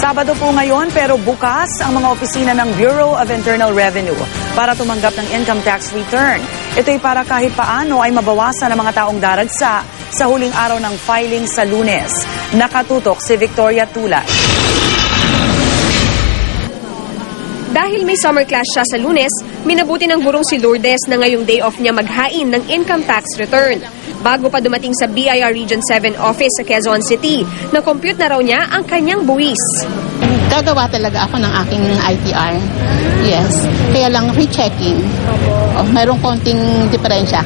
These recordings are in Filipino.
Sabado po ngayon pero bukas ang mga opisina ng Bureau of Internal Revenue para tumanggap ng income tax return. Ito'y para kahit paano ay mabawasan ang mga taong daragsa sa huling araw ng filing sa Lunes. Nakatutok si Victoria Tula. Dahil may summer class siya sa Lunes, minabuti ng gurong si Lourdes na ngayong day off niya maghain ng income tax return. Bago pa dumating sa BIR Region 7 office sa Quezon City, na-compute na raw niya ang kanyang buwis. Gagawa talaga ako ng aking ITR. Yes. Kaya lang rechecking. Mayroong konting diferensya.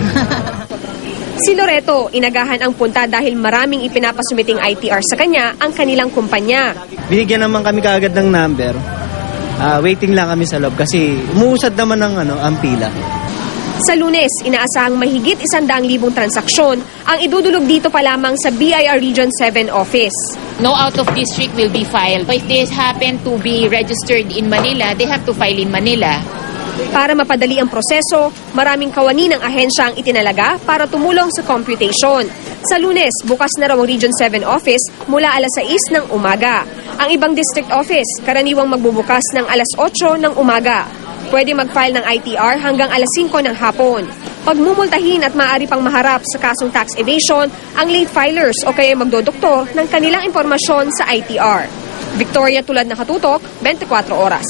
Si Loreto, inagahan ang punta dahil maraming ipinapasumiting ITR sa kanya ang kanilang kumpanya. Binigyan naman kami kaagad ng number. Waiting lang kami sa loob kasi umuusad naman ng ang pila. Sa Lunes, inaasahang mahigit 100,000 transaksyon ang idudulog dito pa lamang sa BIR Region 7 office. No out of district will be filed. If they happen to be registered in Manila, they have to file in Manila. Para mapadali ang proseso, maraming kawani ng ahensya ang itinalaga para tumulong sa computation. Sa Lunes, bukas na raw ang Region 7 office mula alas 6 ng umaga. Ang ibang district office, karaniwang magbubukas ng alas 8 ng umaga. Pwede mag-file ng ITR hanggang alas 5 ng hapon. Pagmumultahin at maaari pang maharap sa kasong tax evasion ang late filers o kaya magdodoktor ng kanilang impormasyon sa ITR. Victoria Tulad, Nakatutok, 24 Oras.